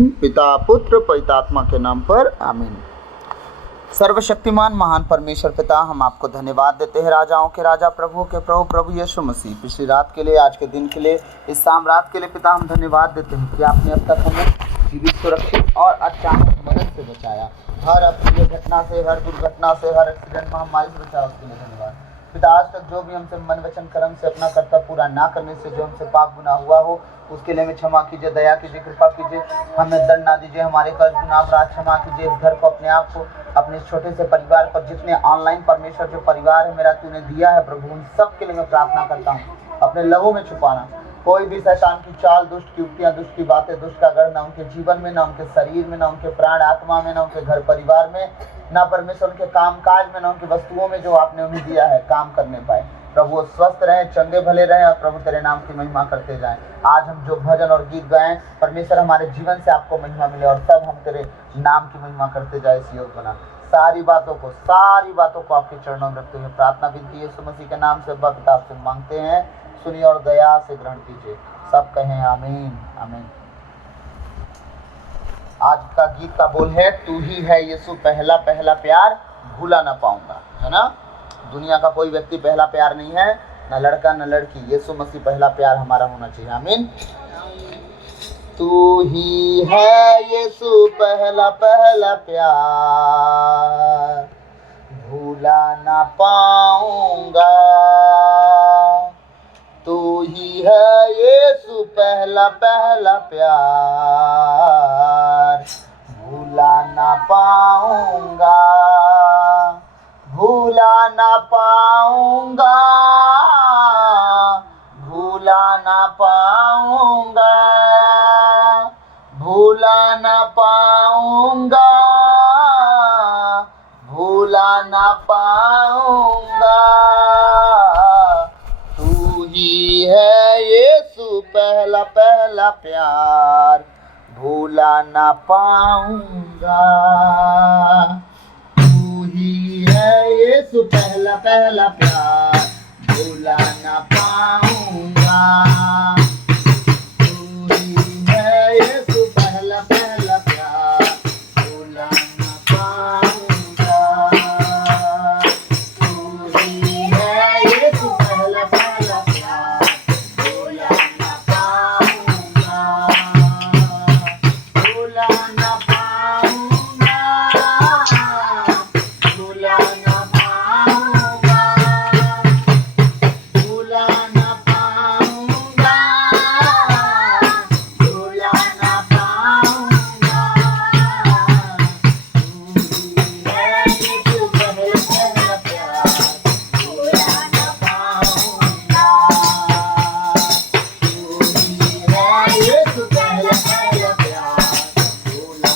पिता पुत्र पवित्रात्मा के नाम पर आमीन। सर्वशक्तिमान महान परमेश्वर पिता, हम आपको धन्यवाद देते हैं, राजाओं के राजा प्रभुओं के प्रभु प्रभु यीशु मसीह, पिछली रात के लिए, आज के दिन के लिए, इस शाम रात के लिए पिता हम धन्यवाद देते हैं कि आपने अब तक हमें जीवित, सुरक्षित और अचानक मदद से बचाया। हर अप्रिय घटना से, हर दुर्घटना से, हर एक्सीडेंट महामारी से बचाया, उसके लिए धन्यवाद पिता। आज तक जो भी हमसे मन वचन कर्म से अपना कर्तव्य पूरा ना करने से जो हमसे पाप गुनाह हुआ हो, उसके लिए हमें क्षमा कीजिए, दया कीजिए, कृपा कीजिए, हमें दंड ना दीजिए, हमारे कर्ज गुनाह अपराध क्षमा कीजिए। इस घर को, अपने आप को, अपने छोटे से परिवार पर, जितने ऑनलाइन परमेश्वर जो परिवार है मेरा तूने दिया है प्रभु, उन सब के लिए मैं प्रार्थना करता हूँ, अपने लहू में छुपाना। कोई भी शैतान की चाल, दुष्ट की युक्तियाँ, दुष्ट की बातें, दुष्ट का गढ़ ना उनके जीवन में, ना उनके शरीर में, ना उनके प्राण आत्मा में, ना उनके घर परिवार में, ना परमेश्वर उनके काम काज में, ना उनकी वस्तुओं में जो आपने उन्हें दिया है काम करने पाए। प्रभु वो स्वस्थ रहें, चंगे भले रहें और प्रभु तेरे नाम की महिमा करते जाएं। आज हम जो भजन और गीत गाएं परमेश्वर, हमारे जीवन से आपको महिमा मिले और सब हम तेरे नाम की महिमा करते जाए, इस योग बना। सारी बातों को आपके चरणों में रखते हुए प्रार्थना विनती यीशु मसीह के नाम से पिता आपसे मांगते हैं, सुनिए और दया से ग्रहण कीजिए। सब कहें आमीन आमीन। आज का गीत का बोल है, तू ही है यीशु पहला पहला प्यार, भूला ना पाऊंगा, है ना। दुनिया का कोई व्यक्ति पहला प्यार नहीं है, ना लड़का ना लड़की, यीशु मसीह पहला प्यार हमारा होना चाहिए। आमीन। तू ही है यीशु पहला पहला प्यार, भूला ना पाऊंगा। तू ही है यीशु पहला पहला प्यार, भूला ना पाऊंगा, भूला ना पाऊंगा, भूला ना पाऊंगा, भूला ना पाऊंगा, भूला ना पाऊंगा। तू ही है यीशु पहला पहला प्यार, भूला ना पाऊंगा। यीशु पहला पहला प्यार, भूला ना पाऊंगा। तू ही है यीशु पहला पहला प्यार, भूला ना पाऊंगा। तू ही है यीशु पहला पहला प्यार, भूला ना पाऊंगा, भूला ना पाऊंगा, भूला ना पाऊंगा, भूला ना पाऊंगा, भूला ना पाऊंगा। तू है यीशु पहला पहला प्यार, भूला ना पाऊंगा। तू है यीशु पहला पहला प्यार, भूला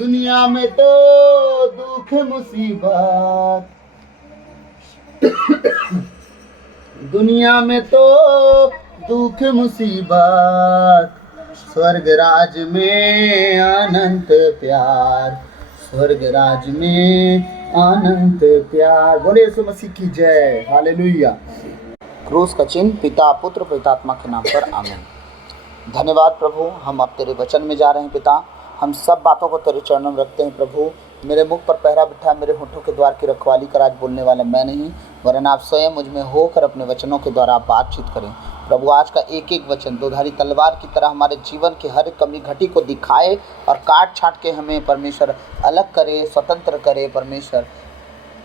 दुनिया में तो दुख मुसीबत, दुनिया में तो दुख मुसीबत, स्वर्ग राज में अनंत प्यार, स्वर्ग राज में अनंत प्यार। बोले यीशु मसीह की जय, हालेलुया। क्रूस का चिन्ह पिता पुत्र पवित्र आत्मा के नाम पर आमीन। धन्यवाद प्रभु, हम अब तेरे वचन में जा रहे हैं पिता। हम सब बातों को तेरे चरणों में रखते हैं प्रभु। मेरे मुख पर पहरा बिठा, मेरे होठों के द्वार की रखवाली कर। आज बोलने वाला मैं नहीं वरन आप स्वयं मुझ में होकर अपने वचनों के द्वारा आप बातचीत करें प्रभु। आज का एक एक वचन दोधारी तलवार की तरह हमारे जीवन की हर कमी घटी को दिखाए और काट छाट के हमें परमेश्वर अलग करे, स्वतंत्र करे।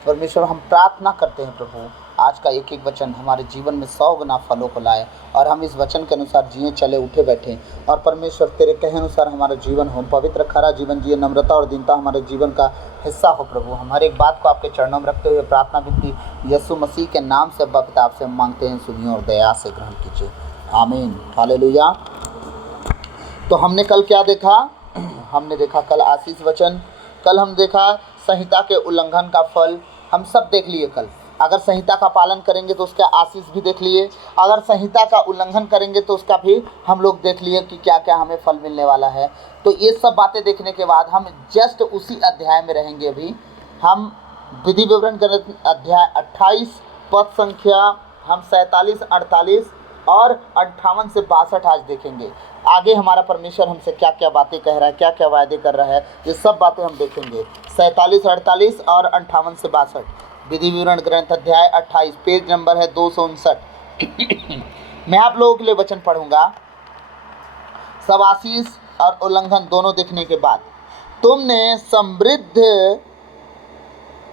परमेश्वर हम प्रार्थना करते हैं प्रभु, आज का एक एक वचन हमारे जीवन में 100 गुना फलों को लाए और हम इस वचन के अनुसार जिए, चले, उठे, बैठे। और परमेश्वर तेरे कहे अनुसार हमारा जीवन हो, पवित्र खरा जीवन जिए, नम्रता और दीनता हमारे जीवन का हिस्सा हो प्रभु। हम हर एक बात को आपके चरणों में रखते हुए प्रार्थना विनती यीशु मसीह के नाम से अब्बा पिता आपसे हम मांगते हैं, सुनिए और दया से ग्रहण कीजिए, आमीन, हालेलुया। तो हमने कल क्या देखा? हमने देखा कल आशीष वचन, कल हम देखा संहिता के उल्लंघन का फल, हम सब देख लिए कल। अगर संहिता का पालन करेंगे तो उसका आशीष भी देख लिए, अगर संहिता का उल्लंघन करेंगे तो उसका भी हम लोग देख लिए कि क्या क्या हमें फल मिलने वाला है। तो ये सब बातें देखने के बाद हम जस्ट उसी अध्याय में रहेंगे। अभी हम विधि विवरण गणित अध्याय 28 पद संख्या हम 47, 48 और 58 से 62 आज देखेंगे। आगे हमारा परमेश्वर हमसे क्या क्या बातें कह रहा है, क्या क्या वायदे कर रहा है, ये सब बातें हम देखेंगे। 47, 48 और 58 से 62 विधि विवरण ग्रंथ अध्याय 28, पेज नंबर है 259। मैं आप लोगों के लिए वचन पढ़ूंगा। सब आशीष और उल्लंघन दोनों देखने के बाद, तुमने समृद्ध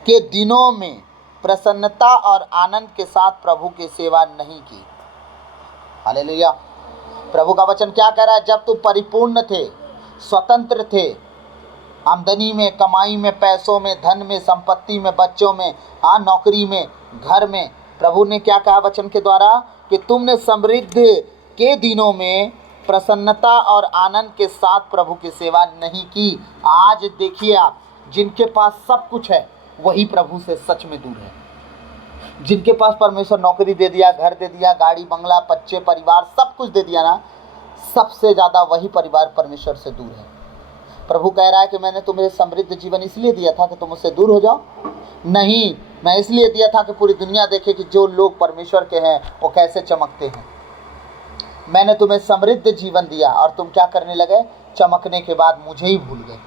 के दिनों में प्रसन्नता और आनंद के साथ प्रभु की सेवा नहीं की। हालेलुया। प्रभु का वचन क्या कह रहा है? जब तुम परिपूर्ण थे, स्वतंत्र थे, आमदनी में, कमाई में, पैसों में, धन में, संपत्ति में, बच्चों में, हाँ, नौकरी में, घर में, प्रभु ने क्या कहा वचन के द्वारा? कि तुमने समृद्ध के दिनों में प्रसन्नता और आनंद के साथ प्रभु की सेवा नहीं की। आज देखिए आप, जिनके पास सब कुछ है वही प्रभु से सच में दूर है। जिनके पास परमेश्वर नौकरी दे दिया, घर दे दिया, गाड़ी बंगला, बच्चे, परिवार, सब कुछ दे दिया ना, सबसे ज़्यादा वही परिवार परमेश्वर से दूर है। प्रभु कह रहा है कि मैंने तुम्हें समृद्ध जीवन इसलिए दिया था कि तुम उससे दूर हो जाओ? नहीं, मैं इसलिए दिया था कि पूरी दुनिया देखे कि जो लोग परमेश्वर के हैं वो कैसे चमकते हैं। मैंने तुम्हें समृद्ध जीवन दिया और तुम क्या करने लगे? चमकने के बाद मुझे ही भूल गए।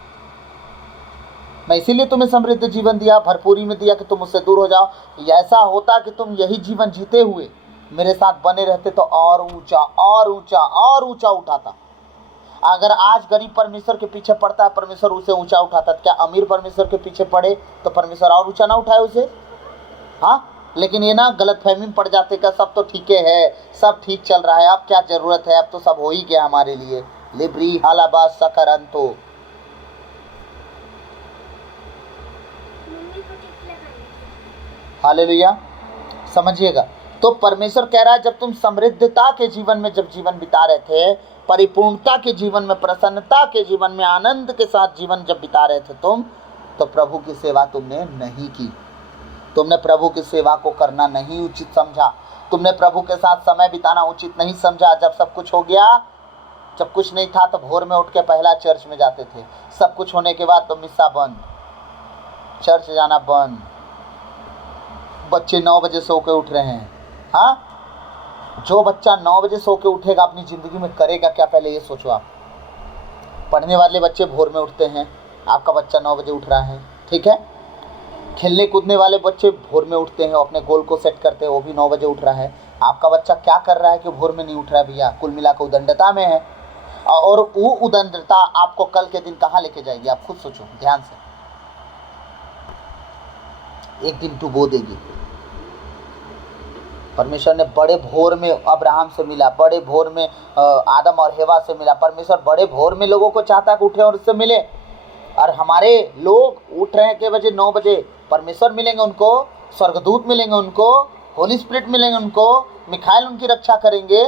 मैं इसीलिए तुम्हें समृद्ध जीवन दिया, भरपूरी में दिया कि तुम उससे दूर हो जाओ। ऐसा होता कि तुम यही जीवन जीते हुए मेरे साथ बने रहते तो और ऊंचा और ऊंचा और ऊंचा उठाता। अगर आज गरीब परमेश्वर के पीछे पड़ता है, परमेश्वर उसे ऊंचा उठाता। क्या अमीर परमेश्वर के पीछे पड़े तो परमेश्वर और ऊंचा ना उठाए उसे? हाँ, लेकिन ये ना गलतफहमी में पड़ जाते का सब तो ठीक है, सब ठीक चल रहा है, अब क्या जरूरत है, अब तो सब हो ही गया हमारे लिए। लिब्री हालाबाद सकरंतो। हालेलुया, समझिएगा। तो परमेश्वर कह रहा है जब तुम समृद्धता के जीवन में जब जीवन बिता रहे थे, परिपूर्णता के जीवन में, प्रसन्नता के जीवन में, आनंद के साथ जीवन जब बिता रहे थे तुम, तो प्रभु की सेवा तुमने नहीं की। तुमने प्रभु की सेवा को करना नहीं उचित समझा। तुमने प्रभु के साथ समय बिताना उचित नहीं समझा। जब सब कुछ हो गया, जब कुछ नहीं था तो भोर में उठ के पहला चर्च में जाते थे। सब कुछ होने के बाद तो मिस्सा बंद, चर्च जाना बंद, बच्चे 9 बजे सो के उठ रहे हैं, हाँ, जो बच्चा 9 बजे सो के उठेगा अपनी ज़िंदगी में करेगा क्या, पहले ये सोचो आप। पढ़ने वाले बच्चे भोर में उठते हैं, आपका बच्चा 9 बजे उठ रहा है, ठीक है। खेलने कूदने वाले बच्चे भोर में उठते हैं, अपने गोल को सेट करते हैं, वो भी 9 बजे उठ रहा है। आपका बच्चा क्या कर रहा है कि भोर में नहीं उठ रहा है भैया? कुल मिलाकर उदंडता में है। और वो उदंडता आपको कल के दिन कहाँ लेके जाएगी, आप खुद सोचो ध्यान से। एक दिन डुबो देगी। परमेश्वर ने बड़े भोर में अब्राहम से मिला, बड़े भोर में आदम और हेवा से मिला। परमेश्वर बड़े भोर में लोगों को चाहता है कि उठे और उससे मिले। और हमारे लोग उठ रहे हैं के बजे 9 बजे। परमेश्वर मिलेंगे उनको, स्वर्गदूत मिलेंगे उनको, होली स्पिरिट मिलेंगे उनको, मिखाइल उनकी रक्षा करेंगे।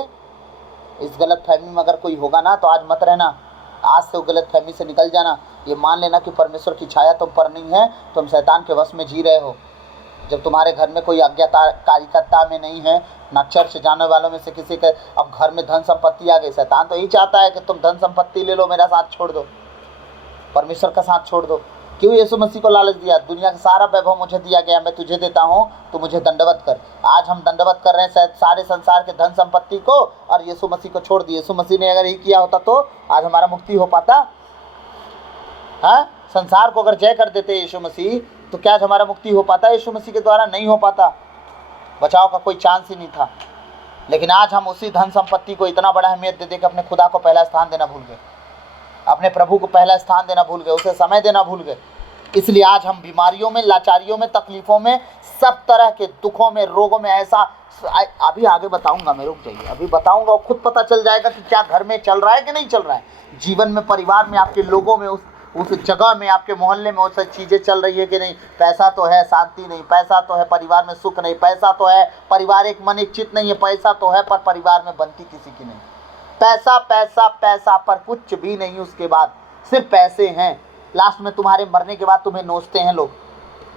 इस गलत फहमी में अगर कोई होगा ना तो आज मत रहना, आज से वो गलत फहमी से निकल जाना। ये मान लेना कि परमेश्वर की छाया तुम पर नहीं है, तुम शैतान के वश में जी रहे हो। जब तुम्हारे घर में कोई आज्ञाकारिता में नहीं है, ना चर्च जाने वालों में से किसी के अब घर में धन संपत्ति आ गई, शैतान तो यही चाहता है कि तुम धन संपत्ति ले लो, मेरा साथ छोड़ दो, परमेश्वर का साथ छोड़ दो। क्यों यीशु मसीह को लालच दिया? दुनिया का सारा वैभव मुझे दिया गया, मैं तुझे देता हूँ, तो मुझे दंडवत कर। आज हम दंडवत कर रहे हैं शायद सारे संसार के धन संपत्ति को, और यीशु मसीह को छोड़ दिए। यीशु मसीह ने अगर यही किया होता तो आज हमारा मुक्ति हो पाता है? संसार को अगर जय कर देते यीशु मसीह तो क्या आज हमारा मुक्ति हो पाता? यीशु मसीह के द्वारा नहीं हो पाता, बचाव का कोई चांस ही नहीं था। लेकिन आज हम उसी धन संपत्ति को इतना बड़ा अहमियत दे दे के अपने खुदा को पहला स्थान देना भूल गए, अपने प्रभु को पहला स्थान देना भूल गए, उसे समय देना भूल गए। इसलिए आज हम बीमारियों में, लाचारियों में, तकलीफ़ों में, सब तरह के दुखों में, रोगों में, ऐसा अभी आगे बताऊंगा मैं, रुक जाइए, अभी बताऊंगा और खुद पता चल जाएगा कि क्या घर में चल रहा है कि नहीं चल रहा है। जीवन में, परिवार में, आपके लोगों में, उस जगह में, आपके मोहल्ले में वो सब चीज़ें चल रही है कि नहीं। पैसा तो है, शांति नहीं। पैसा तो है, परिवार में सुख नहीं। पैसा तो है, परिवार एक मन एक चित नहीं है। पैसा तो है, पर परिवार में बनती किसी की नहीं। पैसा पैसा पैसा, पर कुछ भी नहीं। उसके बाद सिर्फ पैसे हैं। लास्ट में तुम्हारे मरने के बाद तुम्हें नोचते हैं लोग,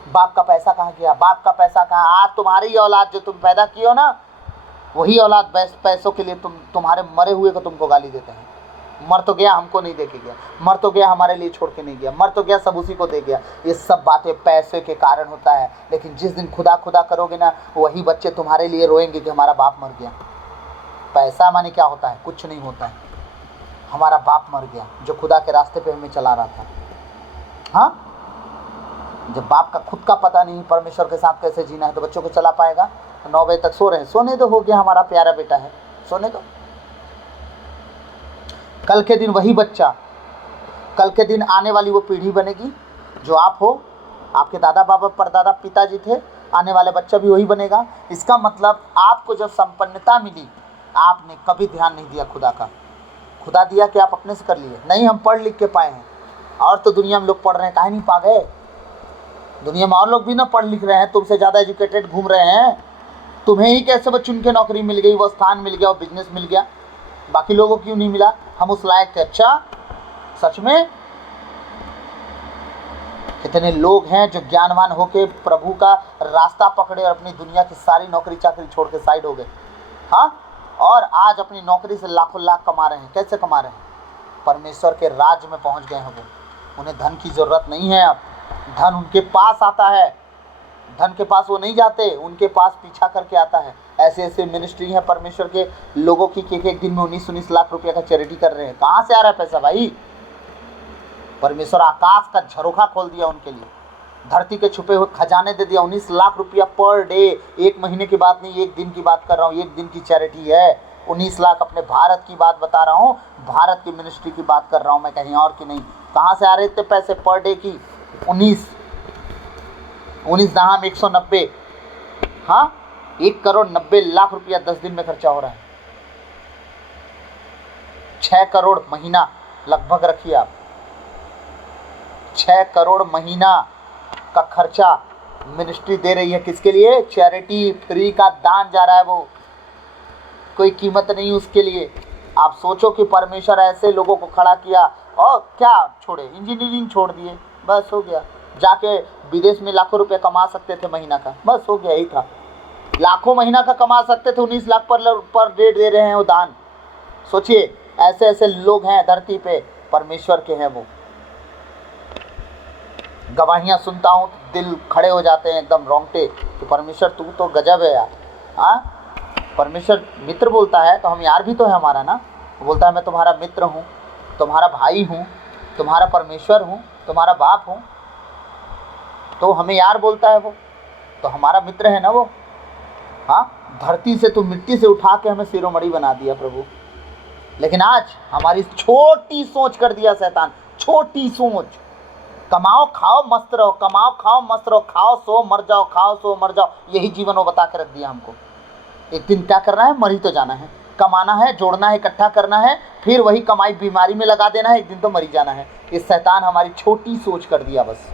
बाप का पैसा कहाँ गया, बाप का पैसा कहाँ। आज तुम्हारी औलाद जो तुम पैदा किए हो ना, वही औलाद पैसों के लिए तुम्हारे मरे हुए को तुमको गाली देते हैं। मर तो गया, हमको नहीं दे के गया, मर तो गया, हमारे लिए छोड़ के नहीं गया, मर तो गया, सब उसी को दे गया। ये सब बातें पैसे के कारण होता है। लेकिन जिस दिन खुदा खुदा करोगे ना, वही बच्चे तुम्हारे लिए रोएंगे कि हमारा बाप मर गया। पैसा माने क्या होता है? कुछ नहीं होता है। हमारा बाप मर गया जो खुदा के रास्ते पे हमें चला रहा था। हाँ, जब बाप का खुद का पता नहीं परमेश्वर के साथ कैसे जीना है तो बच्चों को चला पाएगा? 9 बजे तक सो रहे हैं, सोने दो, हो गया, हमारा प्यारा बेटा है, सोने दो। कल के दिन वही बच्चा, कल के दिन आने वाली वो पीढ़ी बनेगी जो आप हो, आपके दादा बाबा परदादा पिताजी थे, आने वाले बच्चा भी वही बनेगा। इसका मतलब आपको जब संपन्नता मिली, आपने कभी ध्यान नहीं दिया खुदा का। खुदा दिया कि आप अपने से कर लिए? नहीं, हम पढ़ लिख के पाए हैं। और तो दुनिया में लोग पढ़ रहे हैं, काहे नहीं पा गए? दुनिया में और लोग भी ना पढ़ लिख रहे हैं, तुमसे ज़्यादा एजुकेटेड घूम रहे हैं। तुम्हें ही कैसे बस चुन के नौकरी मिल गई, वो स्थान मिल गया, वो बिजनेस मिल गया, बाकी लोगों को क्यों नहीं मिला? हम उस लायक थे? अच्छा, सच में कितने लोग हैं जो ज्ञानवान होके प्रभु का रास्ता पकड़े और अपनी दुनिया की सारी नौकरी चाकरी छोड़ के साइड हो गए। हाँ, और आज अपनी नौकरी से लाखों लाख कमा रहे हैं। कैसे कमा रहे हैं? परमेश्वर के राज्य में पहुंच गए हैं वो। उन्हें धन की ज़रूरत नहीं है। अब धन उनके पास आता है, धन के पास वो नहीं जाते, उनके पास पीछा करके आता है। ऐसे ऐसे मिनिस्ट्री है परमेश्वर के लोगों की कि एक दिन में 19-19 लाख रुपया का चैरिटी कर रहे हैं। कहाँ से आ रहा है पैसा भाई? परमेश्वर आकाश का झरोखा खोल दिया उनके लिए, धरती के छुपे हुए खजाने दे दिया। 19 लाख रुपया पर डे, एक महीने की बात नहीं, एक दिन की बात कर रहा हूँ, एक दिन की चैरिटी है। 19 लाख, अपने भारत की बात बता रहा हूँ, भारत की मिनिस्ट्री की बात कर रहा हूँ मैं, कहीं और की नहीं। कहाँ से आ रहे थे पैसे पर डे की? 19 दहाम 190, हाँ, 1,90,00,000 रुपया 10 दिन में खर्चा हो रहा है। 6 करोड़ महीना लगभग रखिए आप, 6 करोड़ महीना का खर्चा मिनिस्ट्री दे रही है। किसके लिए? चैरिटी, फ्री का दान जा रहा है वो, कोई कीमत नहीं उसके लिए। आप सोचो कि परमेश्वर ऐसे लोगों को खड़ा किया और क्या छोड़े? इंजीनियरिंग छोड़ दिए, बस हो गया। जाके विदेश में लाखों रुपए कमा सकते थे महीना का, बस हो गया, यही था। लाखों महीना का कमा सकते थे, 19 लाख पर डे दे रहे हैं वो दान। सोचिए, ऐसे ऐसे लोग हैं धरती पे, परमेश्वर के हैं वो। गवाहियाँ सुनता हूँ तो दिल खड़े हो जाते हैं एकदम रोंगटे कि परमेश्वर तू तो गजब है यार। हाँ, परमेश्वर मित्र बोलता है तो हम यार भी तो है हमारा ना। वो बोलता है मैं तुम्हारा मित्र हूँ, तुम्हारा भाई हूँ, तुम्हारा परमेश्वर हूँ, तुम्हारा बाप हूँ। तो हमें यार बोलता है वो, तो हमारा मित्र है ना वो। हाँ, धरती से तो मिट्टी से उठा के हमें शिरोमणि बना दिया प्रभु, लेकिन आज हमारी छोटी सोच कर दिया शैतान। छोटी सोच, कमाओ खाओ मस्त रहो, कमाओ खाओ मस्त रहो, खाओ सो मर जाओ, खाओ सो मर जाओ, यही जीवन वो बता के रख दिया हमको। एक दिन क्या करना है, मर ही तो जाना है। कमाना है, जोड़ना है, इकट्ठा करना है, फिर वही कमाई बीमारी में लगा देना है, एक दिन तो मर ही जाना है। इस शैतान हमारी छोटी सोच कर दिया बस,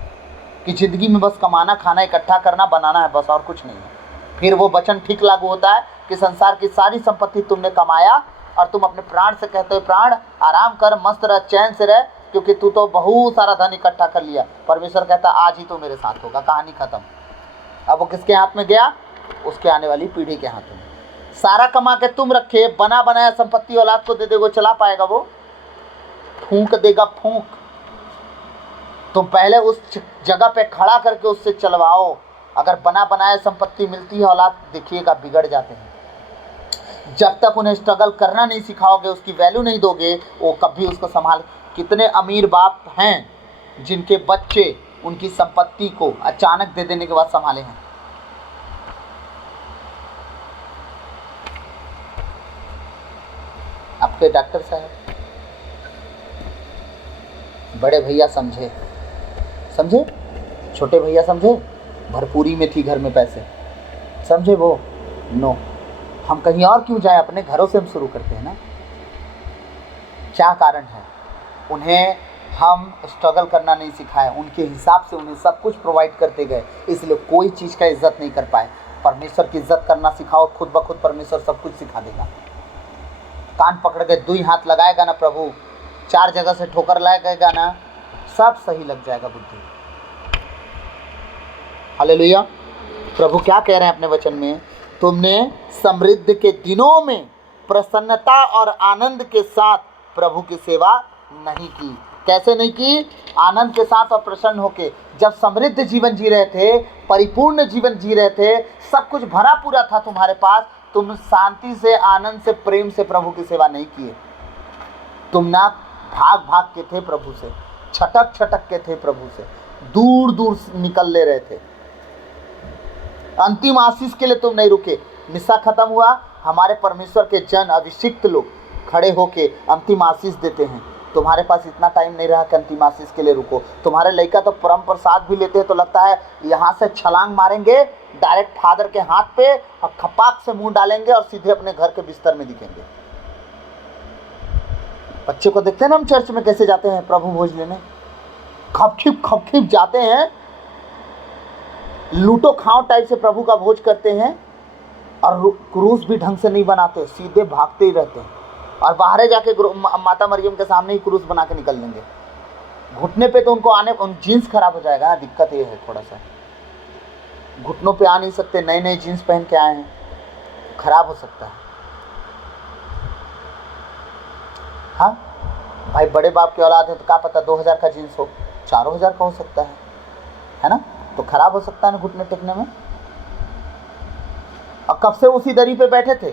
कि ज़िंदगी में बस कमाना, खाना, इकट्ठा करना, बनाना है बस, और कुछ नहीं है। फिर वो वचन ठीक लागू होता है कि संसार की सारी संपत्ति तुमने कमाया और तुम अपने प्राण से कहते हो प्राण आराम कर, मस्त रह, चैन से रह, क्योंकि तू तो बहुत सारा धन इकट्ठा कर लिया। परमेश्वर कहता आज ही तो मेरे साथ होगा, कहानी खत्म। अब वो किसके हाथ में गया? उसके आने वाली पीढ़ी के हाथ में। सारा कमा के तुम रखे, बना बनाया संपत्ति औलाद को दे देगा, चला पाएगा वो? फूंक देगा, फूंक। तुम पहले उस जगह पे खड़ा करके उससे चलवाओ। अगर बना बनाया संपत्ति मिलती है, औलाद देखिएगा बिगड़ जाते हैं। जब तक उन्हें स्ट्रगल करना नहीं सिखाओगे, उसकी वैल्यू नहीं दोगे, वो कभी उसको संभाल। कितने अमीर बाप हैं जिनके बच्चे उनकी संपत्ति को अचानक दे देने के बाद संभाले हैं। आपके डॉक्टर साहब, बड़े भैया समझे, छोटे भैया समझे, भरपूरी में थी घर में पैसे, समझे वो? नो। हम कहीं और क्यों जाएं, अपने घरों से हम शुरू करते हैं ना। क्या कारण है? उन्हें हम स्ट्रगल करना नहीं सिखाए, उनके हिसाब से उन्हें सब कुछ प्रोवाइड करते गए, इसलिए कोई चीज़ का इज्जत नहीं कर पाए। परमेश्वर की इज्जत करना सिखाओ, खुद ब खुद परमेश्वर सब कुछ सिखा देगा। कान पकड़ के दुई हाथ लगाएगा ना प्रभु, 4 जगह से ठोकर लगाएगा ना, सब सही लग जाएगा बुद्धि। हालेलुया। प्रभु क्या कह रहे हैं अपने वचन में? तुमने समृद्धि के दिनों में प्रसन्नता और आनंद के साथ प्रभु की सेवा नहीं की। कैसे नहीं की? आनंद के साथ और प्रसन्न होके। जब समृद्ध जीवन जी रहे थे, परिपूर्ण जीवन जी रहे थे, सब कुछ भरा पूरा था तुम्हारे पास, तुम शांति से, आनंद से, प्रेम से प्रभु की सेवा नहीं किए। तुम ना भाग भाग के थे प्रभु से, छटक छटक के थे प्रभु से, दूर दूर निकल ले रहे थे। अंतिम आशीष के लिए तुम नहीं रुके। मिस्सा खत्म हुआ, हमारे परमेश्वर के जन, अभिषिक्त लोग खड़े होके अंतिम आशीष देते हैं। तुम्हारे पास इतना टाइम नहीं रहा कि अंतिम आशीष के लिए रुको। तुम्हारे लड़का तो परम प्रसाद भी लेते हैं तो लगता है यहाँ से छलांग मारेंगे डायरेक्ट फादर के हाथ पे और खपाक से मुंह डालेंगे और सीधे अपने घर के बिस्तर में दिखेंगे। बच्चे को देखते हैं ना हम चर्च में कैसे जाते हैं प्रभु भोज लेने, खपखिप जाते हैं, लूटो खाओ टाइप से प्रभु का भोज करते हैं, और क्रूस भी ढंग से नहीं बनाते, सीधे भागते ही रहते हैं, और बाहर जाके माता मरियम के सामने ही क्रूस बना के निकल लेंगे। घुटने पे तो उनको आने, जीन्स खराब हो जाएगा। दिक्कत ये है थोड़ा सा, घुटनों पे आ नहीं सकते, नए नए जीन्स पहन के आए हैं, खराब हो सकता है। हाँ भाई, बड़े बाप की औलाद है तो क्या पता 2000 का जीन्स हो, 4000 का हो सकता है ना, तो खराब हो सकता है ना घुटने टेकने में। और कब से उसी दरी पे बैठे थे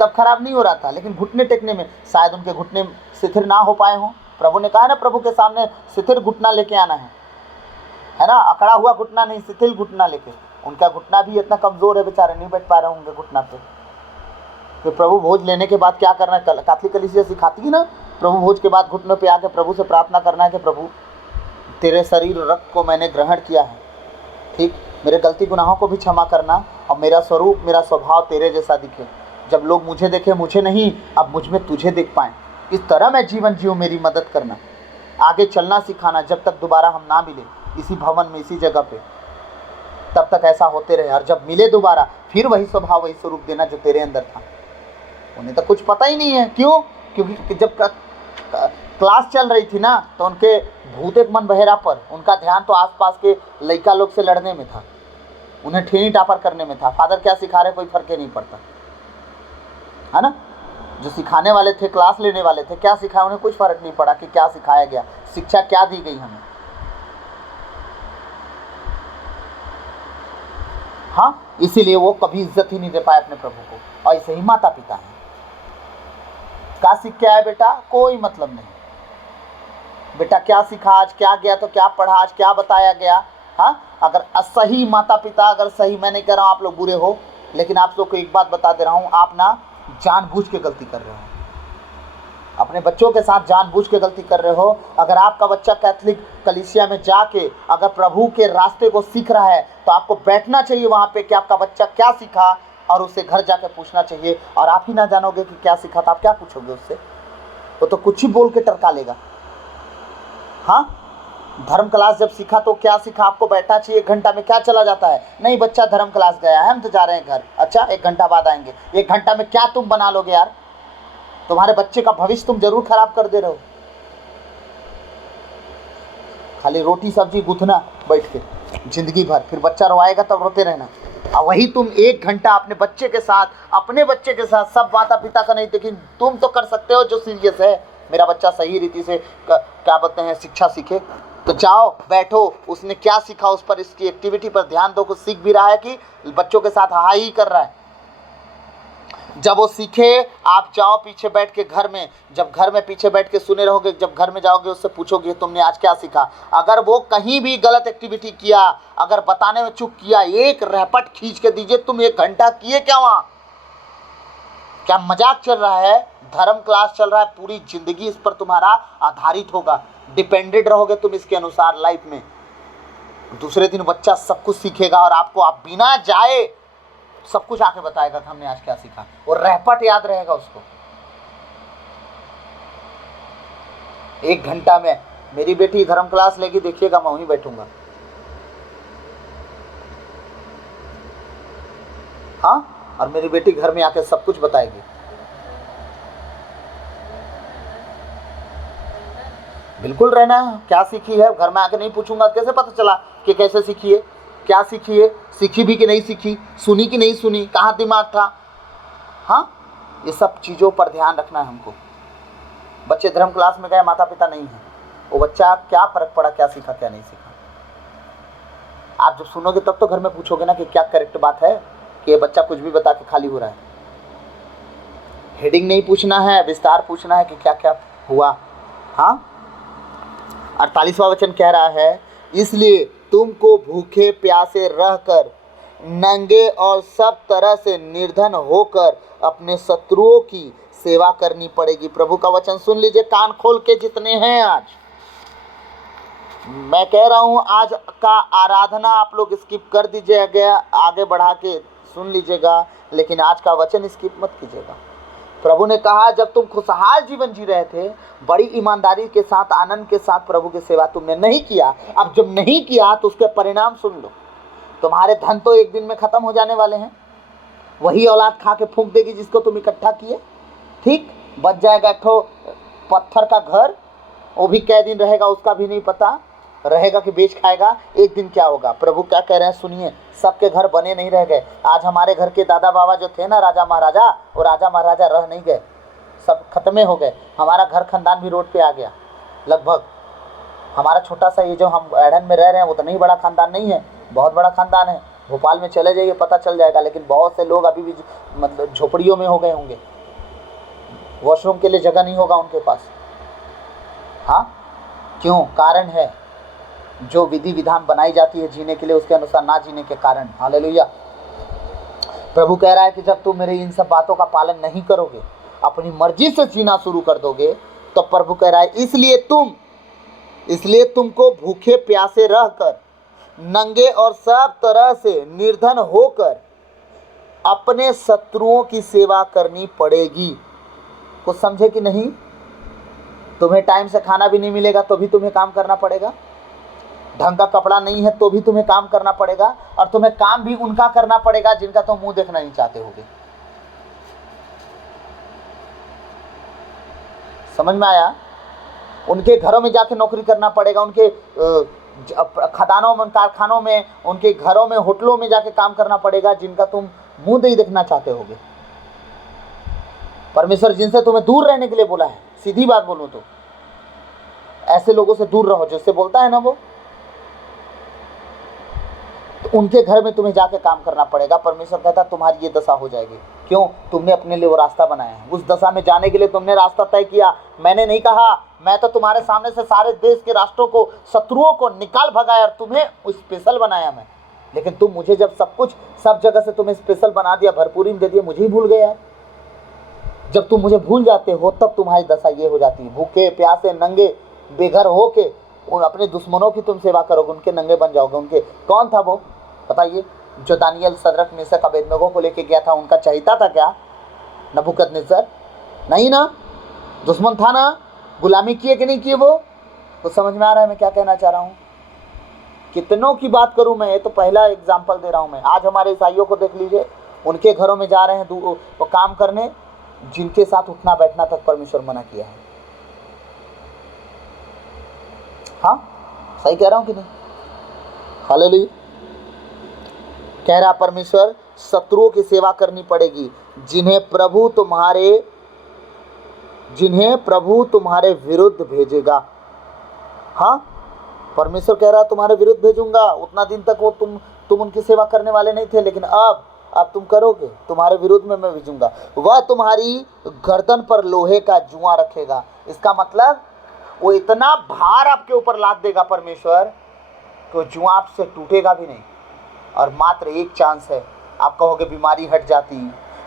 तब खराब नहीं हो रहा था, लेकिन घुटने टेकने में शायद उनके घुटने शिथिर ना हो पाए हों। प्रभु ने कहा है ना, प्रभु के सामने शिथिर घुटना लेके आना है ना, अकड़ा हुआ घुटना नहीं, शिथिल घुटना लेके। उनका घुटना भी इतना कमज़ोर है, बेचारे नहीं बैठ पा रहे होंगे घुटना पे। तो प्रभु भोज लेने के बाद क्या करना है, कैथोलिक कलीसिया सिखाती है ना, प्रभु भोज के बाद घुटनों पे आके प्रभु से प्रार्थना करना है कि प्रभु तेरे शरीर रक्त को मैंने ग्रहण किया है, ठीक, मेरे गलती गुनाहों को भी क्षमा करना, और मेरा स्वरूप, मेरा स्वभाव तेरे जैसा दिखे। जब लोग मुझे देखें, मुझे नहीं, अब मुझ में तुझे देख पाएँ, इस तरह मैं जीवन जीऊँ, मेरी मदद करना, आगे चलना सिखाना, जब तक दोबारा हम ना मिले इसी भवन में, इसी जगह पे, तब तक ऐसा होते रहे। और जब मिले दोबारा, फिर वही स्वभाव, वही स्वरूप देना जो तेरे अंदर था। उन्हें तो कुछ पता ही नहीं है। क्यों? क्योंकि जब क्लास चल रही थी ना, तो उनके भूत एक मन बहेरा पर, उनका ध्यान तो आसपास के लड़का लोग से लड़ने में था, उन्हें ठेनी टापर करने में था। फादर क्या सिखा रहे कोई फर्क ही नहीं पड़ता, है ना। जो सिखाने वाले थे, क्लास लेने वाले थे, क्या सिखाया उन्हें कुछ फर्क नहीं पड़ा कि क्या सिखाया गया, शिक्षा क्या दी गई हमें। हाँ, इसीलिए वो कभी इज्जत ही नहीं दे पाए अपने प्रभु को। और ऐसे ही माता पिता हैं। क्या सीख के आए बेटा? कोई मतलब नहीं। बेटा क्या सीखा आज, क्या गया तो क्या पढ़ा आज, क्या बताया गया? हाँ, अगर सही माता पिता, अगर सही, मैं नहीं कह रहा हूँ आप लोग बुरे हो, लेकिन आप लोग को एक बात बता दे रहा हूँ, आप ना जानबूझ के गलती कर रहे हो, अपने बच्चों के साथ जानबूझ के गलती कर रहे हो। अगर आपका बच्चा कैथोलिक कलीसिया में जाके अगर प्रभु के रास्ते को सीख रहा है तो आपको बैठना चाहिए वहाँ पे कि आपका बच्चा क्या सीखा, और उसे घर जाके पूछना चाहिए। और आप ही ना जानोगे कि क्या सीखा तो आप क्या पूछोगे उससे? वो तो कुछ ही बोल के टरका लेगा। हाँ, धर्म क्लास जब सीखा तो क्या सीखा? आपको बैठना चाहिए। 1 घंटा में क्या चला जाता है? नहीं, बच्चा धर्म क्लास गया है, हम तो जा रहे हैं घर। अच्छा, 1 घंटा बाद आएंगे। 1 घंटा में क्या तुम बना लोगे यार? तुम्हारे बच्चे का भविष्य तुम जरूर खराब कर दे रहे हो। खाली रोटी सब्जी गुथना बैठ के जिंदगी भर, फिर बच्चा रोएगा तब रोते रहना। और वही तुम 1 घंटा अपने बच्चे के साथ, सब माता पिता का नहीं, लेकिन तुम तो कर सकते हो जो सीरियस है। मेरा बच्चा सही रीति से क्या बोलते हैं शिक्षा सीखे, तो जाओ बैठो, उसने क्या सीखा उस पर, इसकी एक्टिविटी पर ध्यान दो। कुछ सीख भी रहा है कि बच्चों के साथ हाई ही कर रहा है। जब वो सीखे, आप जाओ पीछे बैठ के घर में, जब घर में पीछे बैठ के सुने रहोगे, जब घर में जाओगे उससे पूछोगे तुमने आज क्या सीखा। अगर वो कहीं भी गलत एक्टिविटी किया, अगर बताने में चूक किया, एक रैपट खींच के दीजिए, तुम 1 घंटा किए क्या वहाँ? क्या मजाक चल रहा है? धर्म क्लास चल रहा है, पूरी जिंदगी इस पर तुम्हारा आधारित होगा, डिपेंडेड रहोगे तुम इसके अनुसार लाइफ में। दूसरे दिन बच्चा सब कुछ सीखेगा और आपको, आप बिना जाए सब कुछ आके बताएगा कि हमने आज क्या सीखा, और रहपट याद रहेगा उसको। 1 घंटा में मेरी बेटी धर्म क्लास लेगी, देखिएगा मैं वहीं बैठूंगा। हाँ, और मेरी बेटी घर में आके सब कुछ बताएगी। बिल्कुल रहना है। क्या सीखी है घर में आके नहीं पूछूंगा, कैसे पता चला कि कैसे सीखी है, क्या सीखी है, सीखी भी कि नहीं सीखी, सुनी कि नहीं सुनी, कहाँ दिमाग था? हाँ, ये सब चीज़ों पर ध्यान रखना है हमको। बच्चे धर्म क्लास में गए, माता पिता नहीं है, वो बच्चा क्या फर्क पड़ा, क्या सीखा क्या नहीं सीखा? आप जब सुनोगे तब तो घर में पूछोगे ना कि क्या करेक्ट बात है कि ये बच्चा कुछ भी बता के खाली हो रहा है। हेडिंग नहीं पूछना है, विस्तार पूछना है कि क्या क्या हुआ। हाँ, 48वां वचन कह रहा है, इसलिए तुमको भूखे प्यासे रहकर, नंगे और सब तरह से निर्धन होकर अपने शत्रुओं की सेवा करनी पड़ेगी। प्रभु का वचन सुन लीजिए कान खोल के, जितने हैं आज। मैं कह रहा हूं आज का आराधना आप लोग स्किप कर दीजिएगा, आगे बढ़ा के सुन लीजिएगा, लेकिन आज का वचन स्किप मत कीजिएगा। प्रभु ने कहा जब तुम खुशहाल जीवन जी रहे थे, बड़ी ईमानदारी के साथ, आनंद के साथ प्रभु की सेवा तुमने नहीं किया। अब जब नहीं किया तो उसके परिणाम सुन लो। तुम्हारे धन तो एक दिन में खत्म हो जाने वाले हैं। वही औलाद खा के फूंक देगी जिसको तुम इकट्ठा किए। ठीक, बच जाएगा एक ठो पत्थर का घर, वो भी कै दिन रहेगा उसका भी नहीं पता, रहेगा कि बेच खाएगा। एक दिन क्या होगा? प्रभु क्या कह रहे हैं सुनिए, सबके घर बने नहीं रह गए। आज हमारे घर के दादा बाबा जो थे ना, राजा महाराजा, वो राजा महाराजा रह नहीं गए, सब खत्मे हो गए। हमारा घर खानदान भी रोड पे आ गया लगभग। हमारा छोटा सा ये जो हम एडन में रह रहे हैं वो तो नहीं बड़ा खानदान नहीं है, बहुत बड़ा खानदान है। भोपाल में चले जाइए पता चल जाएगा, लेकिन बहुत से लोग अभी भी मतलब झोपड़ियों में हो गए होंगे, वॉशरूम के लिए जगह नहीं होगा उनके पास। हाँ, क्यों? कारण है जो विधि विधान बनाई जाती है जीने के लिए, उसके अनुसार ना जीने के कारण। हालेलुया। प्रभु कह रहा है कि जब तुम मेरे इन सब बातों का पालन नहीं करोगे, अपनी मर्जी से जीना शुरू कर दोगे, तो प्रभु कह रहा है इसलिए तुमको भूखे प्यासे रहकर, नंगे और सब तरह से निर्धन होकर अपने शत्रुओं की सेवा करनी पड़ेगी। कुछ समझे कि नहीं? तुम्हें टाइम से खाना भी नहीं मिलेगा तो भी तुम्हें काम करना पड़ेगा, ढंग का कपड़ा नहीं है तो भी तुम्हें काम करना पड़ेगा, और तुम्हें काम भी उनका करना पड़ेगा जिनका तुम मुंह देखना नहीं चाहते होगे। समझ में आया? उनके घरों में जाके नौकरी करना पड़ेगा, उनके खदानों में, कारखानों में, उनके घरों में, होटलों में जाके काम करना पड़ेगा जिनका तुम मुंह नहीं देखना चाहते होगे। परमेश्वर जिनसे तुम्हें दूर रहने के लिए बोला है, सीधी बात बोलूं तो ऐसे लोगों से दूर रहो, जिससे बोलता है ना वो, तो उनके घर में तुम्हें जाके काम करना पड़ेगा। परमेश्वर कहता तुम्हारी ये दशा हो जाएगी। क्यों? तुमने अपने लिए वो रास्ता बनाया है। उस दशा में जाने के लिए तुमने रास्ता तय किया। मैंने नहीं कहा, मैं तो तुम्हारे सामने से सारे देश के राष्ट्रों को, शत्रुओं को निकाल भगाया और तुम्हें स्पेशल बनाया मैं। लेकिन तुम मुझे जब सब कुछ, सब जगह से तुम्हें स्पेशल बना दिया, भरपूरी दे दिया, मुझे ही भूल गए यार। जब तुम मुझे भूल जाते हो तब तुम्हारी दशा ये हो जाती है। भूखे प्यासे नंगे बेघर हो के उन अपने दुश्मनों की तुम सेवा करोगे, उनके नंगे बन जाओगे। उनके कौन था वो बताइए? जो दानियल, सदरक, मेशक, अबेदनगो को लेके गया था, उनका चहिता था क्या नबूकदनेस्सर? नहीं ना, दुश्मन था ना। गुलामी किए कि नहीं किए वो? तो समझ में आ रहा है मैं क्या कहना चाह रहा हूँ? कितनों की बात करूं मैं, ये तो पहला एग्जाम्पल दे रहा हूं मैं। आज हमारे ईसाइयों को देख लीजिए, उनके घरों में जा रहे हैं वो काम करने, जिनके साथ उठना बैठना तक परमेश्वर मना किया है। हाँ, सही कह रहा हूं कि नहीं? हालेलुया। कह रहा परमेश्वर शत्रुओं की सेवा करनी पड़ेगी, जिन्हें प्रभु तुम्हारे विरुद्ध भेजेगा। हाँ, परमेश्वर कह रहा तुम्हारे विरुद्ध भेजूंगा। उतना दिन तक वो तुम उनकी सेवा करने वाले नहीं थे, लेकिन अब तुम करोगे। तुम्हारे विरुद्ध में मैं भेजूंगा। वह तुम्हारी गर्दन पर लोहे का जुआ रखेगा। इसका मतलब वो इतना भार आपके ऊपर लाद देगा परमेश्वर कि वो जुआ आपसे टूटेगा भी नहीं। और मात्र एक चांस है। आप कहोगे बीमारी हट जाती,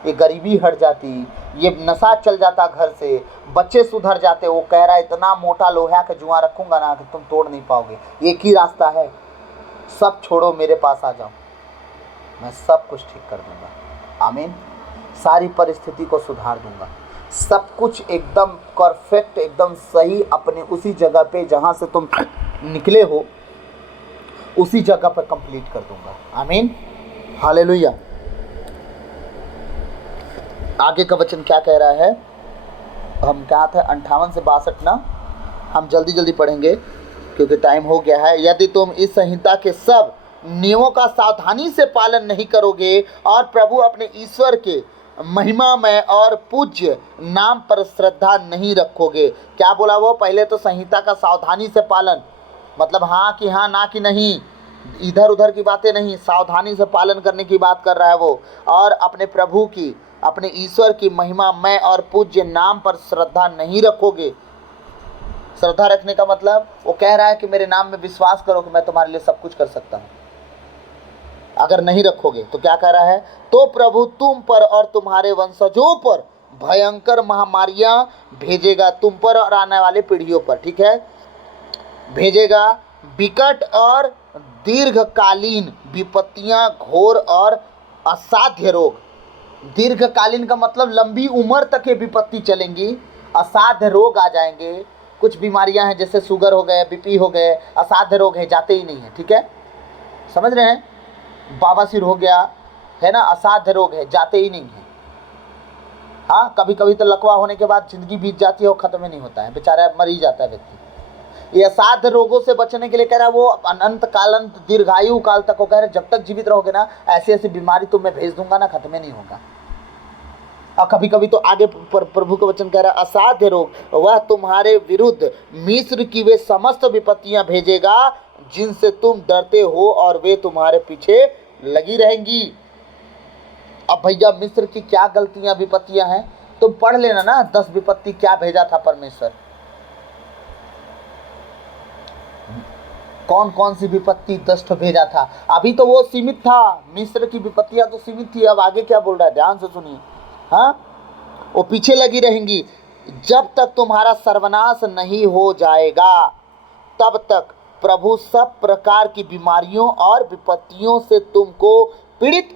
ये गरीबी हट जाती, ये नशा चल जाता घर से, बच्चे सुधर जाते। वो कह रहा है इतना मोटा लोहा का जुआ रखूंगा ना कि तुम तोड़ नहीं पाओगे। एक ही रास्ता है, सब छोड़ो, मेरे पास आ जाओ, मैं सब कुछ ठीक कर दूंगा। आमीन। सारी परिस्थिति को सुधार दूंगा। सब कुछ एकदम परफेक्ट, एकदम सही, अपने उसी जगह पे जहां से तुम निकले हो उसी जगह पर कंप्लीट कर दूंगा। आमीन, हालेलुया। आगे का वचन क्या कह रहा है? हम क्या था 58 से 62 ना, हम जल्दी जल्दी पढ़ेंगे क्योंकि टाइम हो गया है। यदि तुम इस संहिता के सब नियमों का सावधानी से पालन नहीं करोगे और प्रभु अपने ईश्वर के महिमामय और पूज्य नाम पर श्रद्धा नहीं रखोगे। क्या बोला वो? पहले तो संहिता का सावधानी से पालन, मतलब हाँ कि हाँ, ना कि नहीं, इधर उधर की बातें नहीं, सावधानी से पालन करने की बात कर रहा है वो। और अपने प्रभु की, अपने ईश्वर की महिमामय और पूज्य नाम पर श्रद्धा नहीं रखोगे। श्रद्धा रखने का मतलब वो कह रहा है कि मेरे नाम में विश्वास करो कि मैं तुम्हारे लिए सब कुछ कर सकता हूँ। अगर नहीं रखोगे तो क्या कह रहा है? तो प्रभु तुम पर और तुम्हारे वंशजों पर भयंकर महामारियां भेजेगा, तुम पर और आने वाले पीढ़ियों पर, ठीक है, भेजेगा। विकट और दीर्घकालीन विपत्तियां, घोर और असाध्य रोग। दीर्घकालीन का मतलब लंबी उम्र तक ये विपत्ति चलेंगी। असाध्य रोग आ जाएंगे। कुछ बीमारियां हैं जैसे शुगर हो गए, बीपी हो गए, असाध्य रोग है, जाते ही नहीं है, ठीक है, समझ रहे हैं? बाबासिर हो गया है ना, असाध्य रोग है, जाते ही नहीं है। हाँ, कभी कभी तो लकवा होने के बाद जिंदगी बीत जाती है और खत्म ही नहीं होता है, बेचारा मर ही जाता है व्यक्ति। ये असाध्य रोगों से बचने के लिए कह रहा है वो अनंत काल, दीर्घायु काल तक, वो कह रहे जब तक जीवित रहोगे ना, ऐसी ऐसी बीमारी तो मैं भेज दूंगा ना, खत्म ही नहीं होगा। और कभी कभी तो आगे प्रभु का वचन कह रहा है असाध्य रोग, वह तुम्हारे विरुद्ध मिस्र की वे समस्त विपत्तियां भेजेगा जिनसे तुम डरते हो, और वे तुम्हारे पीछे लगी रहेंगी। अब भैया मिस्र की क्या गलतियां, विपत्तियां हैं, तुम पढ़ लेना ना, 10 विपत्ति क्या भेजा था परमेश्वर, कौन कौन सी विपत्ति 10 भेजा था। अभी तो वो सीमित था, मिस्र की विपत्तियां तो सीमित थी। अब आगे क्या बोल रहा है, ध्यान से सुनिए। हाँ, वो पीछे लगी रहेंगी जब तक तुम्हारा सर्वनाश नहीं हो जाएगा, तब तक प्रभु सब प्रकार की बीमारियों और विपत्तियों से तुमको पीड़ित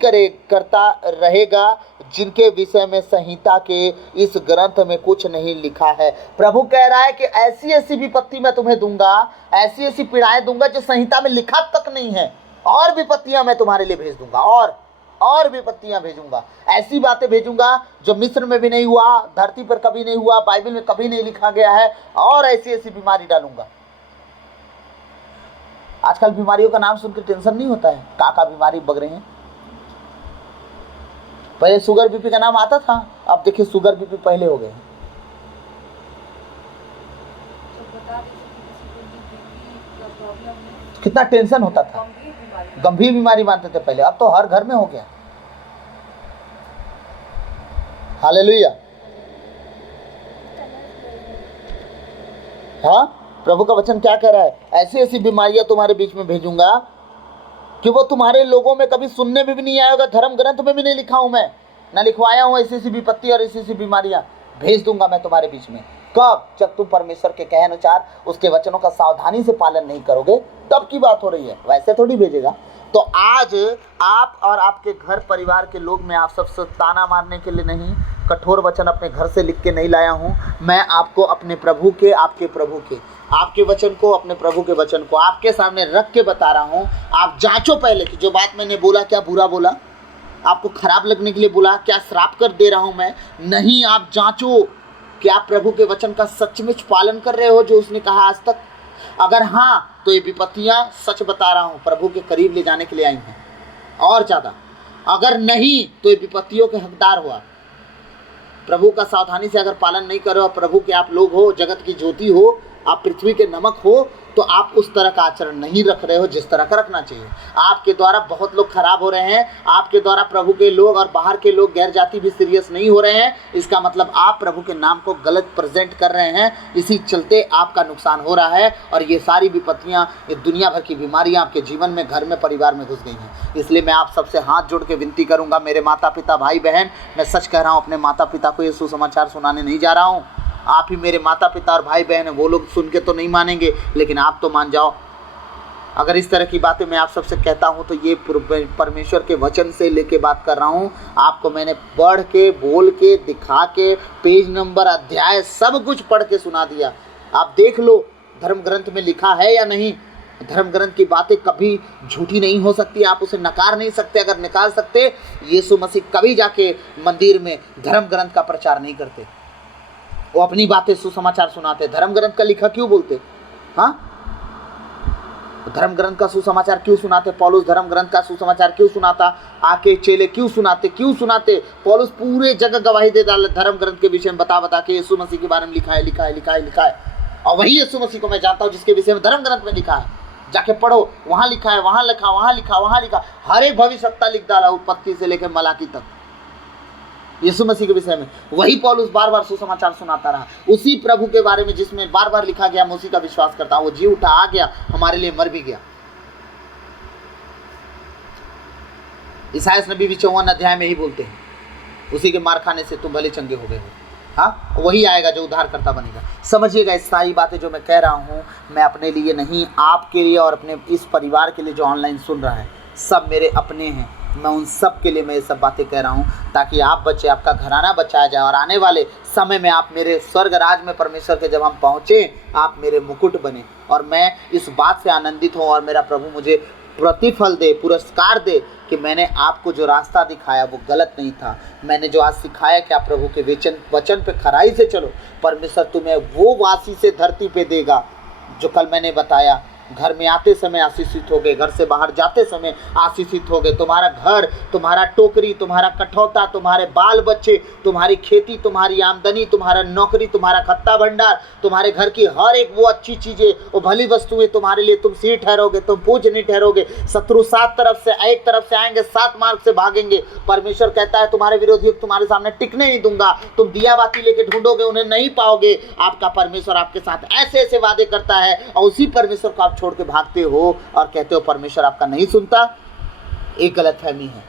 करता रहेगा, जिनके विषय में संहिता के इस ग्रंथ में कुछ नहीं लिखा है। प्रभु कह रहा है कि ऐसी ऐसी विपत्ति मैं तुम्हें दूंगा, ऐसी ऐसी पीड़ाएं दूंगा जो संहिता में लिखा तक नहीं है, और विपत्तियां मैं तुम्हारे लिए भेज दूंगा, और विपत्तियां भेजूंगा। ऐसी बातें भेजूंगा जो मिस्र में भी नहीं हुआ, धरती पर कभी नहीं हुआ, बाइबल में कभी नहीं लिखा गया है, और ऐसी ऐसी बीमारी डालूंगा। आजकल बीमारियों का नाम सुनकर टेंशन नहीं होता है, का बीमारी बग रही है। पहले शुगर बीपी का नाम आता था, अब देखिए शुगर बीपी पहले हो गए। कितना टेंशन होता था। गंभीर बीमारी मानते थे पहले, अब तो हर घर में हो गया। हालेलुया। हाँ, प्रभु का वचन क्या कह रहा है? ऐसी ऐसी बीमारियां तुम्हारे बीच में भेजूंगा कि वो तुम्हारे लोगों में कभी सुनने में भी नहीं आएगा। धर्म ग्रंथ में भी नहीं लिखा हूं मैं, ना लिखवाया हूं। ऐसी ऐसी विपत्ति और ऐसी ऐसी बीमारियां भेज दूंगा मैं तुम्हारे बीच में। कब? जब तुम परमेश्वर के कहे अनुसार उसके वचनों का सावधानी से पालन नहीं करोगे, तब की बात हो रही है, वैसे थोड़ी भेजेगा। तो आज आप और आपके घर परिवार के लोग, मैं आप सबसे ताना मारने के लिए नहीं, कठोर वचन अपने घर से लिख के नहीं लाया हूँ। मैं आपको अपने प्रभु के, आपके प्रभु के, आपके वचन को, अपने प्रभु के वचन को आपके सामने रख के बता रहा हूँ। आप जांचो पहले कि जो बात मैंने बोला क्या बुरा बोला, आपको खराब लगने के लिए बोला, क्या श्राप कर दे रहा हूँ मैं? नहीं, आप जांचो कि आप प्रभु के वचन का सचमुच पालन कर रहे हो जो उसने कहा आज तक। अगर हाँ, तो ये विपत्तियां सच बता रहा हूँ प्रभु के करीब ले जाने के लिए आई हैं और ज़्यादा। अगर नहीं, तो ये विपत्तियों के हकदार हुआ। प्रभु का सावधानी से अगर पालन नहीं करो, प्रभु के आप लोग हो, जगत की ज्योति हो, आप पृथ्वी के नमक हो, तो आप उस तरह का आचरण नहीं रख रहे हो जिस तरह का रखना चाहिए। आपके द्वारा बहुत लोग खराब हो रहे हैं, आपके द्वारा प्रभु के लोग और बाहर के लोग, गैर जाति भी सीरियस नहीं हो रहे हैं। इसका मतलब आप प्रभु के नाम को गलत प्रेजेंट कर रहे हैं, इसी चलते आपका नुकसान हो रहा है। और ये सारी विपत्तियां, ये दुनिया भर की बीमारियां आपके जीवन में, घर में, परिवार में घुस गई हैं। इसलिए मैं आप सबसे हाथ जोड़ के विनती करूंगा, मेरे माता पिता, भाई बहन, मैं सच कह रहा हूँ, अपने माता पिता को ये सुसमाचार सुनाने नहीं जा रहा हूँ। आप ही मेरे माता पिता और भाई बहन हैं, वो लोग सुन के तो नहीं मानेंगे, लेकिन आप तो मान जाओ। अगर इस तरह की बातें मैं आप सबसे कहता हूं तो ये परमेश्वर के वचन से लेके बात कर रहा हूं। आपको मैंने पढ़ के, बोल के, दिखा के, पेज नंबर, अध्याय सब कुछ पढ़ के सुना दिया। आप देख लो धर्म ग्रंथ में लिखा है या नहीं। धर्म ग्रंथ की बातें कभी झूठी नहीं हो सकती, आप उसे नकार नहीं सकते। अगर निकाल सकते, यीशु मसीह कभी जाके मंदिर में धर्म ग्रंथ का प्रचार नहीं करते, वो अपनी बातें सुसमाचार सुनाते। धर्म ग्रंथ का लिखा क्यों बोलते? हाँ, धर्म ग्रंथ का सुसमाचार क्यों सुनाते? पौलुस धर्म ग्रंथ का सुसमाचार क्यों सुनाता? आके चेले क्यों सुनाते? क्यों सुनाते? पौलुस पूरे जगह गवाही दे डाले धर्म ग्रंथ के विषय में, बता बता के यीशु मसीह के बारे में लिखा है, लिखा है, लिखा है, लिखा है। और वही यीशु मसीह को मैं जानता हूँ जिसके विषय में धर्म ग्रंथ में लिखा है। जाके पढ़ो, वहाँ लिखा है, वहाँ लिखा, वहाँ लिखा, वहाँ लिखा। हर एक भविष्यवक्ता लिख डाला, उत्पत्ति से लेकर मलाकी तक यीशु मसीह के विषय में। वही पौलुस बार बार सुसमाचार सुनाता रहा, उसी प्रभु के बारे में जिसमें बार बार लिखा गया, मैं उसी का विश्वास करता हूँ। वो जी उठा, आ गया, हमारे लिए मर भी गया। इसायास नबी भी 54 अध्याय में ही बोलते हैं, उसी के मार खाने से तुम भले चंगे हो गए हो। हाँ, वही आएगा जो उद्धार करता बनेगा। समझिएगा, इस सारी बातें जो मैं कह रहा हूँ, मैं अपने लिए नहीं, आपके लिए और अपने इस परिवार के लिए जो ऑनलाइन सुन रहा है, सब मेरे अपने हैं। मैं उन सब के लिए मैं ये सब बातें कह रहा हूँ, ताकि आप बचे, आपका घराना बचाया जाए, और आने वाले समय में आप मेरे स्वर्ग राज में परमेश्वर के जब हम पहुँचे, आप मेरे मुकुट बने। और मैं इस बात से आनंदित हूँ, और मेरा प्रभु मुझे प्रतिफल दे, पुरस्कार दे कि मैंने आपको जो रास्ता दिखाया वो गलत नहीं था। मैंने जो आज सिखाया कि आप प्रभु के वचन पे खराई से चलो, परमेश्वर तुम्हें वो वासी से धरती पे देगा जो कल मैंने बताया। घर में आते समय आशीषित होगे, घर से बाहर जाते समय आशीषित होगे। तुम्हारा घर, तुम्हारा टोकरी, तुम्हारा कठौता, तुम्हारे बाल बच्चे, तुम्हारी खेती, तुम्हारी आमदनी, तुम्हारा नौकरी, तुम्हारा खत्ता भंडार, तुम्हारे घर की हर एक वो अच्छी चीज़ें, वो भली वस्तुएं तुम्हारे लिए, तुम सिर ठहरोगे, तुम पूजनीय ठहरोगे। शत्रु 7 तरफ से, एक तरफ से आएंगे, 7 मार्ग से भागेंगे। परमेश्वर कहता है तुम्हारे विरोधी तुम्हारे सामने टिकने नहीं दूंगा। तुम दिया बाती लेके ढूंढोगे, उन्हें नहीं पाओगे। आपका परमेश्वर आपके साथ ऐसे ऐसे वादे करता है, और उसी परमेश्वर को आप छोड़ के भागते हो और कहते हो परमेश्वर आपका नहीं सुनता। एक गलतफहमी है।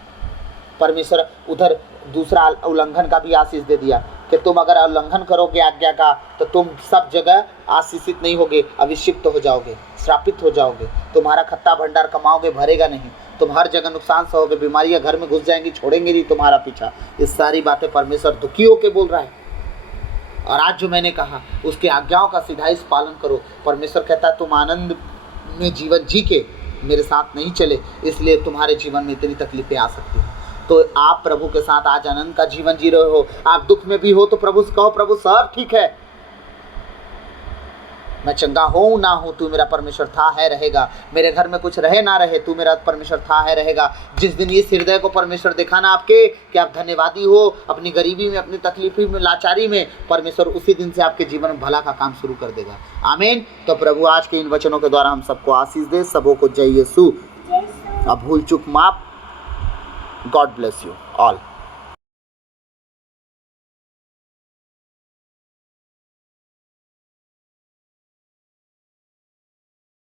परमेश्वर उधर दूसरा उल्लंघन का भी आशीष दे दिया कि तुम अगर उल्लंघन करोगे आज्ञा का, तो तुम सब जगह आशीषित नहीं होगे, अभिषिक्त हो जाओगे, श्रापित हो जाओगे। तुम्हारा खत्ता भंडार कमाओगे, भरेगा नहीं। तुम हर जगह नुकसान से होगे, बीमारियां घर में घुस जाएंगी, छोड़ेंगे नहीं तुम्हारा पीछा। ये सारी बातें परमेश्वर दुखी होकर बोल रहा है। और आज जो मैंने कहा, उसके आज्ञाओं का सीधाई से पालन करो। परमेश्वर कहता है तुम आनंद में जीवन जी के मेरे साथ नहीं चले, इसलिए तुम्हारे जीवन में इतनी तकलीफें आ सकती हैं। तो आप प्रभु के साथ आज आनंद का जीवन जी रहे हो। आप दुख में भी हो तो प्रभु से कहो, प्रभु सब ठीक है, मैं चंगा हूँ ना हूँ, तू मेरा परमेश्वर था है रहेगा। मेरे घर में कुछ रहे ना रहे, तू मेरा परमेश्वर था है रहेगा। जिस दिन इस हृदय को परमेश्वर दिखाना आपके कि आप धन्यवादी हो, अपनी गरीबी में, अपनी तकलीफी में, लाचारी में, परमेश्वर उसी दिन से आपके जीवन में भला का काम शुरू कर देगा। आमीन। तो प्रभु आज के इन वचनों के द्वारा हम सबको आशीष दे। सबों को जय यीशु। अब भूल चूक माफ। God bless you all.